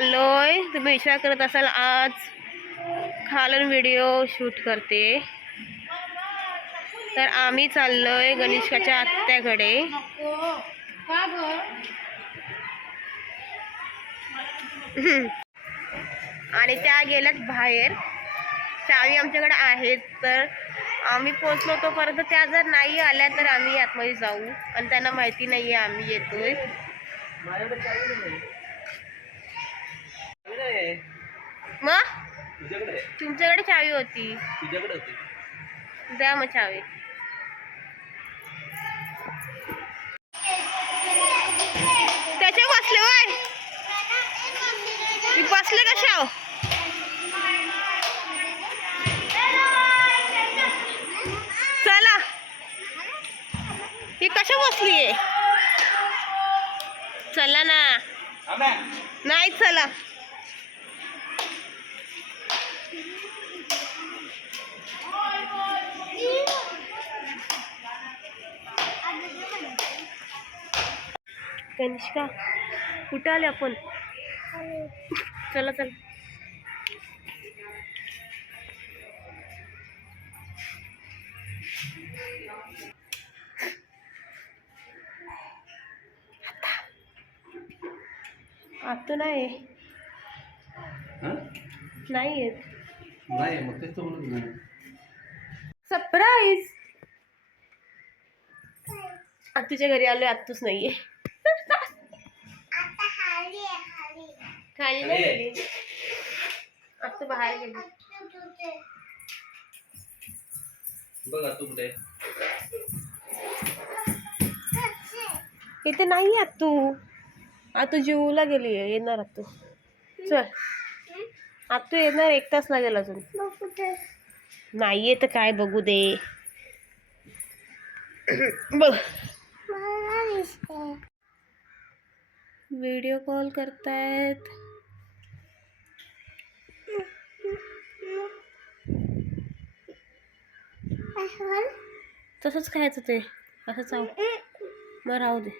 चाललोय तुम्ही विचार करत असाल आज खालून व्हिडिओ शूट करते. तर आम्ही चाललोय गणेशकाच्या आत्याकडे. आणि त्या गेल्यात बाहेर. चावी आमच्याकडे आहेत तर आम्ही पोचलो तोपर्यंत त्या जर नाही आल्या तर आम्ही आतमध्ये जाऊ. आणि त्यांना माहिती नाही आहे आम्ही येतोय माझ्याकडे चावी नाही चावी नाही मग. तुमच्याकडे चावी होती. द्या मग चावी. त्याच्या बसले वय. बसले कशा चला. ही कशा बसलीये चला ना. नाही चला. कनिष्का कुठं आले आपण. चला चला. आता. नाही हा? नाही येत नाही मग तेच नाही सरप्राईज आत्तूच्या घरी आलोय आत्तूच नाहीये. नाही गेली. आत्तू बाहेर गेली. बघा तू कुठे इथे नाही आत्तू आत्तू जीवला गेली येणार आत्तू चल. आत्तू येणार एक तास लागेल अजून. नाहीये तर काय बघू दे. बघ. व्हिडिओ कॉल करतायत. तसंच खायचं ते. असं चाव. मग राहू दे.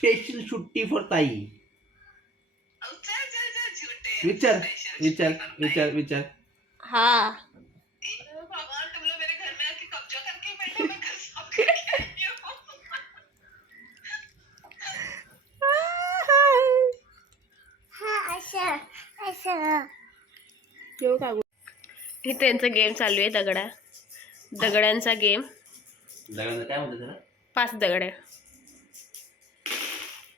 स्पेशल सुट्टी फॉर ताई विचार विचार विचार विचार हाँ हे त्यांचं गेम चालू आहे दगडा. दगडांचा गेम दगडांचा काय म्हणतात पाच दगड.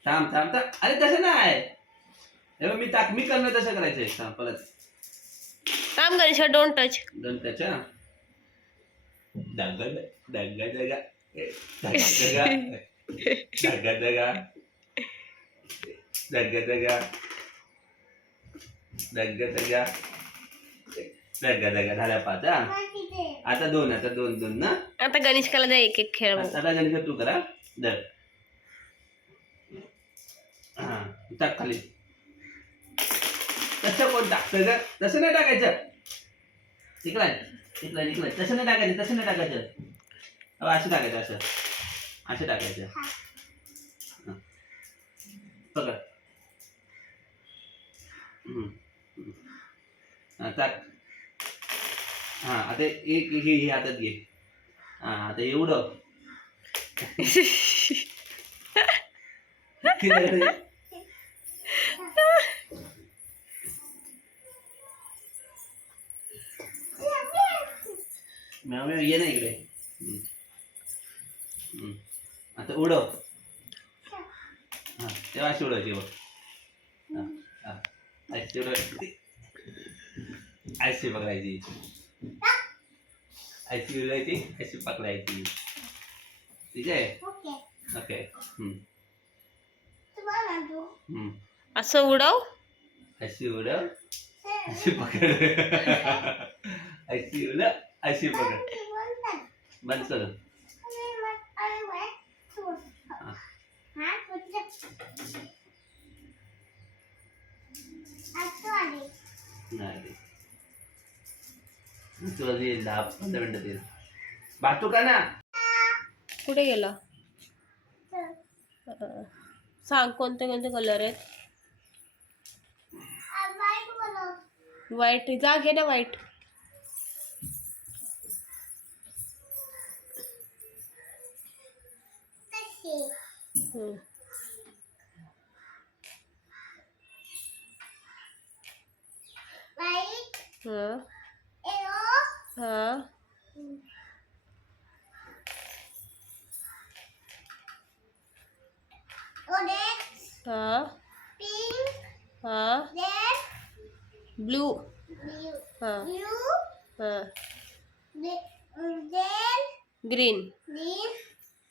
थांब थांब अरे तसं नाही. हे मी टाक मी करणं तसं करायचंय. थांब परत. काम गणेश डोंट टच दोन त्याच्या दंगा दंगा दगा. दंगा दगा. दगा दगा. दगा दगा. दगा दगा. दगा झाल्या पाच हा. आता दोन आता दोन दोन ना. आता गणेशकाला द्या एक एक खेळ. आता गणित तू करा. दर हा टाक खाली. तसं कोण टाकतं ग? तसं नाही टाकायचं. इकलाय इकलाय इकलाय तसं नाही टाकायचं तसं नाही टाकायचं. असं टाकायचं असं. असं टाकायचं. हा. पकड. हा टाक. हा आता एक एक- हे हातात घे. हा आता एवढं. म्याव म्याव ये ना इकडे हम्म. हम्म. आता उडव हां तेव्हा अशी उडवायची बघ हां हां अशी उडवायची अशी पकडायची अशी उडवायची अशी पकडायची ठीक आहे ओके हम्म. हम्म. असं उडव अशी उडव अशी पकड अशी उडव अशी पकड बंद कर. नाही. तुला देईल दहा पंधरा मिनिटं देईल बातू का ना. कुठे गेला? सांग कोणते कोणते कलर आहेत? व्हाईट जा घे ना व्हाईट हम्म. हं. हं. हं.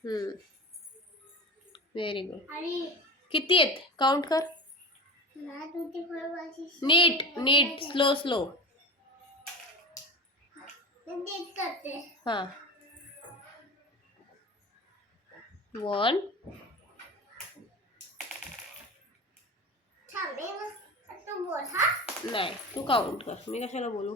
हं. हं. हं. व्हेरी गुड किती आहेत? काउंट कर. नीट नीट स्लो स्लो हाँ. वन नाही तू काउंट कर. मी कशाला बोलू?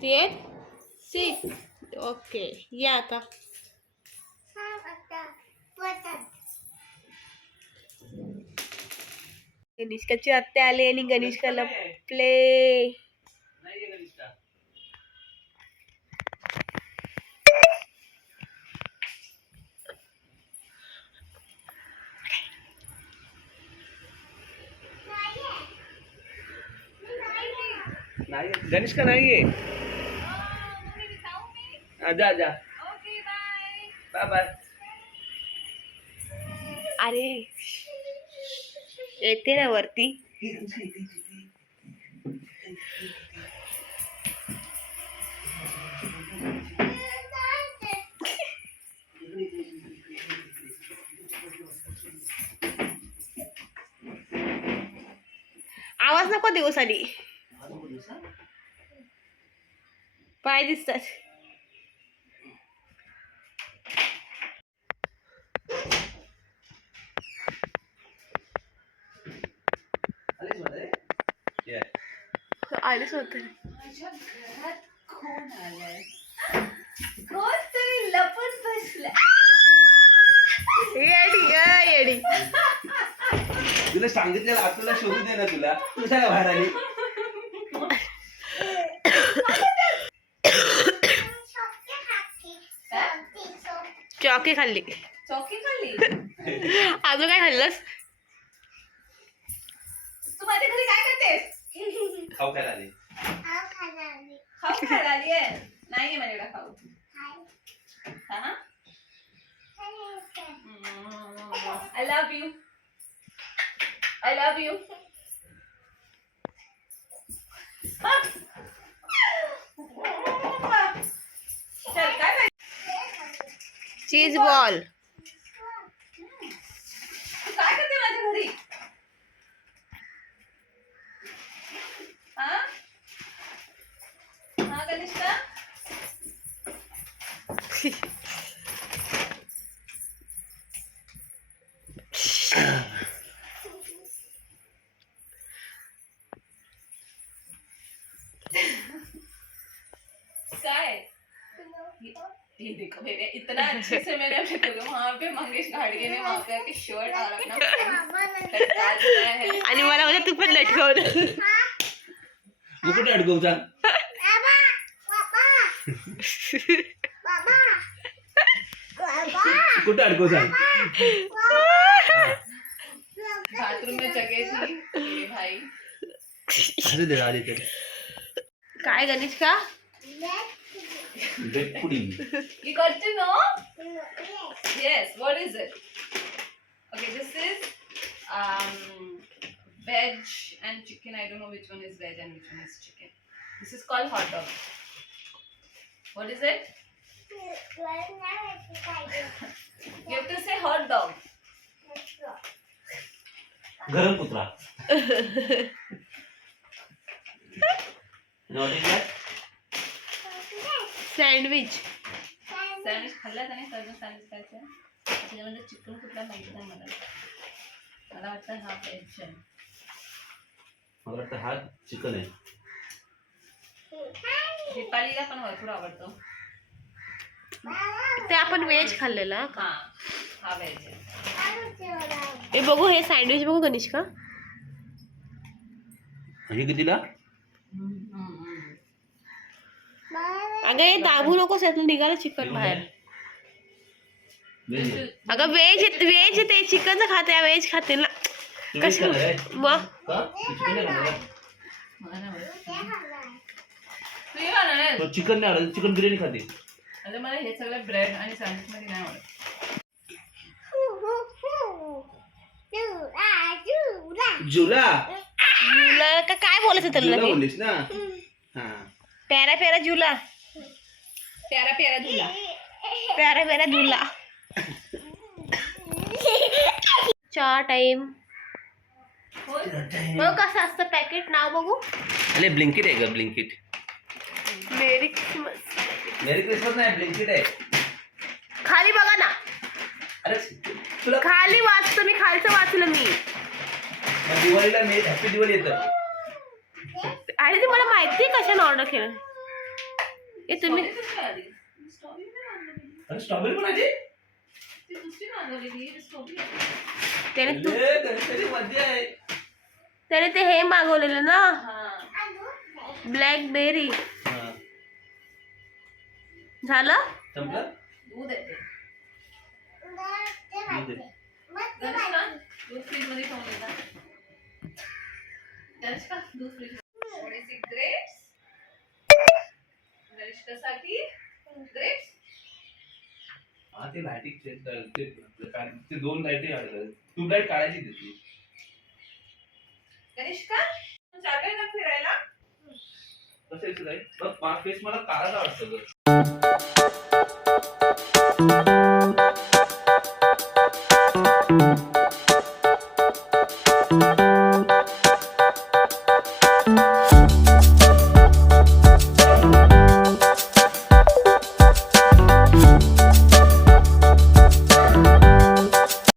किती आहेत सिक्स ओके या आता गणेशकाची आत्या आली आणि गणेशकाला प्ले नाही गणेश का नाहीये. जा जा. बाय बाय अरे येते ना वरती. आवाज नको दिवस आधी पाय दिसतात. आलीसमध्ये ये. आलेच होत येडी अ, येडी. तुला सांगितलेलं आतुला शोधू दे ना तुला. तू कशाला बाहेर आली. चॉकी खाल्ली. चौकी खाल्ली? अजून काय खाल्लंस? खाऊ खायला आली. खाऊ खायला आली. आहे. नाहीये माझ्याकडे खाऊ. हा I love you I love you चल काय? Cheese ball. काय ये देखो मेरे इतना अच्छे से मैंने अपने को पे मंगेश घाड़गे ने वहाँ पे आके शर्ट और अपना लटका दिया है। आणि मला म्हणजे तू पण लटकवलं सांग कुठे अडकवू सांग असू दे आधी काय गणेश का bread pudding You got to know? Yes. What is it? Okay, this is um, veg and chicken. I don't know which one is veg and which one is chicken. This is called hot dog. What is it? You have to say hot dog. गरम कुत्रा. Is that? Sandwich sandwich खाल्ला त्याने सर्व sandwich खायचं त्याच्यामध्ये chicken कुठला माहिती नाही मला? मला वाटतं हा आहे मला वाटतं हा चिकन आहे. दीपालीला पण भरपूर आवडतो. ते आपण व्हेज खाल्लेला हा बघू हे सँडविच बघू गणेश का हे कितीला? अगं हे दाबू नकोस यातून निघालं चिकन बाहेर. अगं व्हेज व्हेज ते चिकनचं खाते व्हेज खाते ना. कसं? मग चिकन नाही हे चिकन चिकन बिर्याणी खाते. अरे मला हे सगळं ब्रेड आणि सँडविच मध्ये नाही आवडत. जुला जुला का काय बोलायचं त्याला जुला नवीन बोललीस ना? हा. प्यारा प्यारा जुला प्यारा प्यारा तुला प्यारा प्यारा जुला चहा टाइम. मग कसं असतं पॅकेट. नाव बघू. अरे ब्लिंकिट आहे का Blinkit. Merry Christmas merry Christmas नाही ब्लिंकिट आहे खाली बघा ना. अरे तुला खाली वाचतो मी खालचं वाचलं मी. मग दिवाळीला मी हॅपी दिवाळी येतं. आणि ते मला माहिती आहे कशाने ऑर्डर केलं? हे तुम्ही अरे स्ट्रॉबेरी पण आली? त्याने तू अरे, काहीतरी मजा आहे. त्याने ते हे मागवलेलं ना. ब्लॅकबेरी. झालं? संपलं? दूध आहे ते. दूध आहे. गणेश का? दूध फ्रीजमध्ये ठेवून देता. गणेश का? दूध फ्रीज थोडीशी ग्रेप्स गणेशकासाठी ग्रेप्स हा ते लाईटिंग चेक ते दोन लाईटी ट्यूबलाईट काढायची तिथली गणेश का? चालू ना फिरायला? कसं लाइट बघ फेस मला काळाचा वाटतं गं.